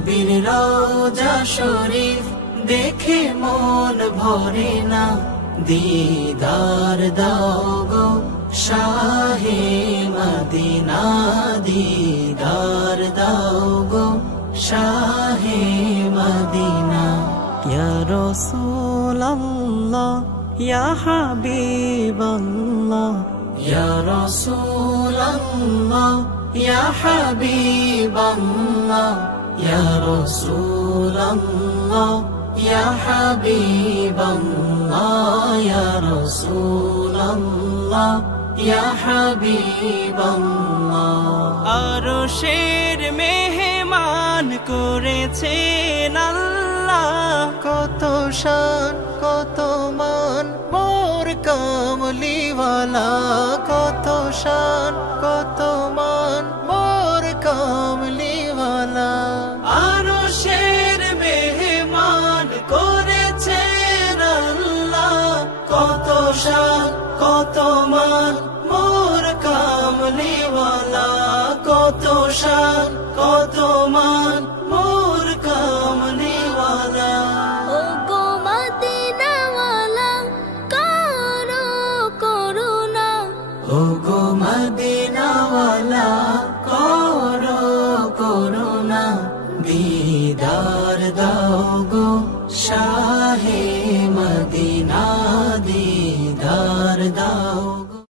নবীর রওজা শরীফ দেখে মন ভরে না, দিদার দাও গো শাহে মদিনা, দিদার দাও গো শাহে মদিনা। ইয়া রাসূলুল্লাহ ইয়া হাবিবাল্লাহ, ইয়া রাসূলুল্লাহ ইয়া হাবিবাল্লাহ, ইয়া রাসূলুল্লাহ ইয়া হাবিবাল্লাহ, ইয়া রাসূলুল্লাহ ইয়া হাবিবাল্লাহ। আরশের মেহমান করেছেন আল্লাহ, কত শান কত মান মোর কামলিওয়ালা, কত শান কত মান মোর কামলিওয়ালা। আরশের মেহমান করেছেন আল্লাহ, কত শান কত মান মোর কামলিওয়ালা, কত শান কত মান মোর কামলিওয়ালা। ও গো মদিনাওয়ালা করো করুণা, ও গো মদিনাওয়ালা করো করুণা, দিদার দাও গো শাহ